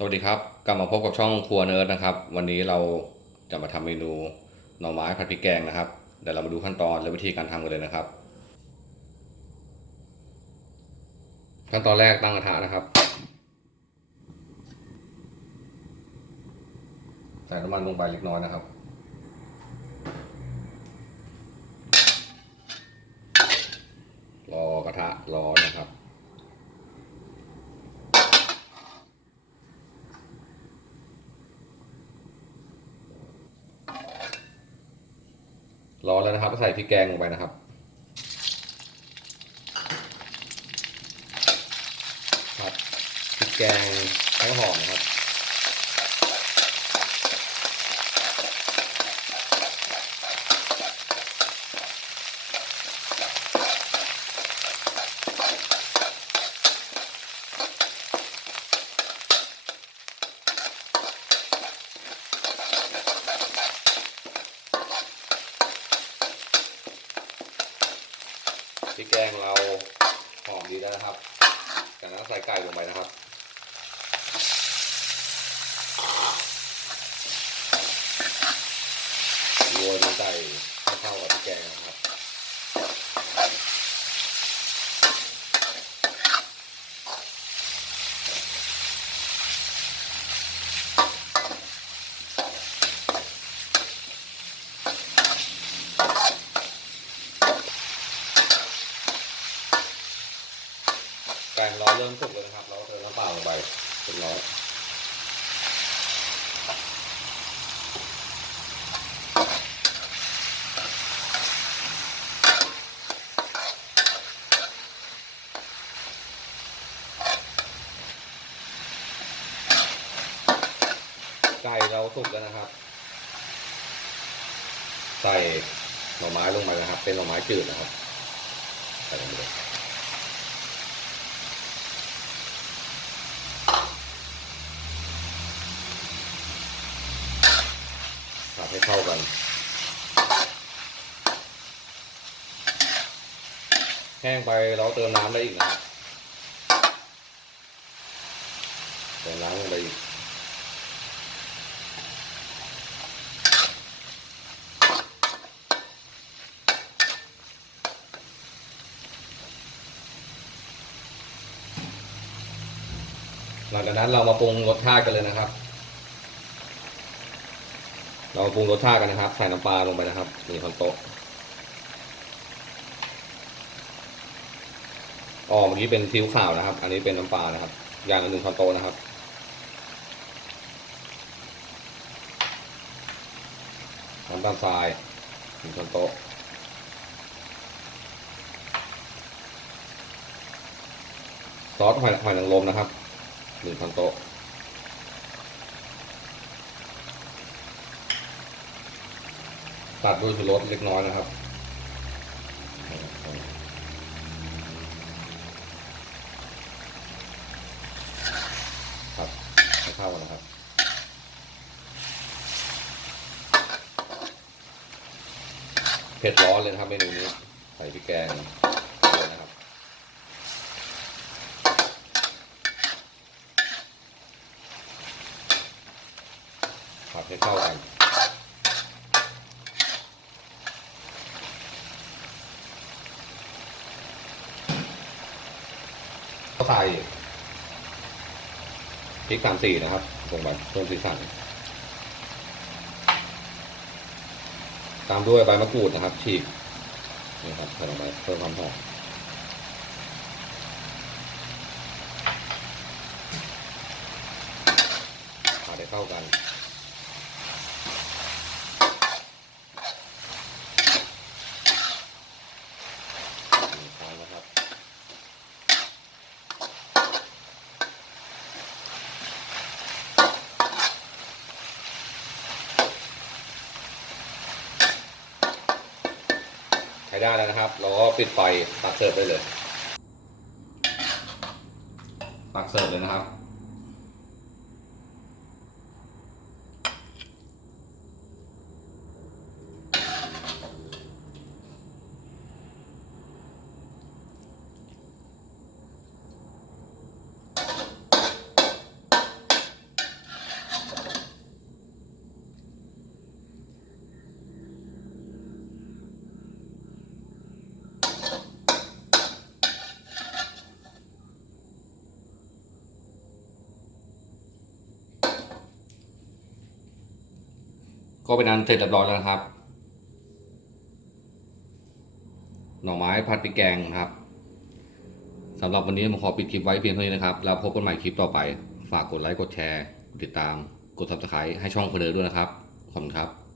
สวัสดีครับ กลับมาพบกับช่องครัวเนิร์ดนะครับ วันนี้เราจะมาทำเมนูหน่อไม้ผัดพริกแกงนะครับเดี๋ยวเรามาดูขั้นตอนและวิธีการทำกันเลยนะครับ ขั้นตอนแรกตั้งกระทะนะครับใส่น้ำมันลงไปเล็กน้อยนะครับรอกระทะร้อนนะครับ ร้อนแล้วนะครับก็ใส่พริกแกงลงไปนะครับ ครับพริกแกงทั้งหอมนะครับ พริกแกงเราหอมดีแล้วนะครับ จากนั้นใส่ไก่ลงไปนะครับโรยมันไก่ให้เข้ากับพริกแกงนะครับ ไก่ของเราเริ่มสุกแล้วนะครับ เราเติมน้ำเปล่าลงไปเป็นร้อยไก่เราสุกแล้วนะครับ ใส่หน่อไม้ลงไปนะครับ เป็นหน่อไม้จืดนะครับใส่ลงไป เข้ากันแห้งไปเราเติมน้ำได้อีกนะเติมน้ำลงไปอีกหลังจากนั้นเรามาปรุงรสชาติกันเลยนะครับ เราปรุงรสชาติกันนะครับ ใส่น้ำปลาลงไปนะครับ นี่คนโต๊ะอ๋อเมื่อกี้เป็นซีอิ๊วขาวนะครับ อันนี้เป็นน้ำปลานะครับ อย่างหนึ่งช้อนโต๊ะนะครับ น้ำตาลทรายหนึ่งช้อนโต๊ะซอสหอยหอยนางรมนะครับหนึ่งช้อนโต๊ะ ตัดด้วยชูรสเล็กน้อยนะครับ ครับให้เข้ากันนะครับเผ็ดร้อนเลยนะครับเมนูนี้ใส่พริกแกงเลยนะครับผัดให้เข้ากัน ใส่พริกสามสี่นะครับลงไปเพิ่มสีสันตามด้วยใบมะกรูดนะครับ ฉีกนี่ครับใส่ลงไปเพิ่มความหอมผัดให้เข้ากัน หนึ่งครั้งนะครับ ใช้ได้แล้วนะครับ เราก็ปิดไฟตักเสิร์ฟได้เลย ตักเสิร์ฟเลยนะครับ ก็เป็นอันเสร็จเรียบร้อยแล้วครับ หน่อไม้ผัดพริกแกงครับสำหรับวันนี้ผมขอปิดคลิปไว้เพียงเท่านี้นะครับ แล้วพบกันใหม่คลิปต่อไป ฝากกดไลค์ กดแชร์ติดตาม กด subscribe ให้ช่องเพลอด้วยนะครับ ขอบคุณครับ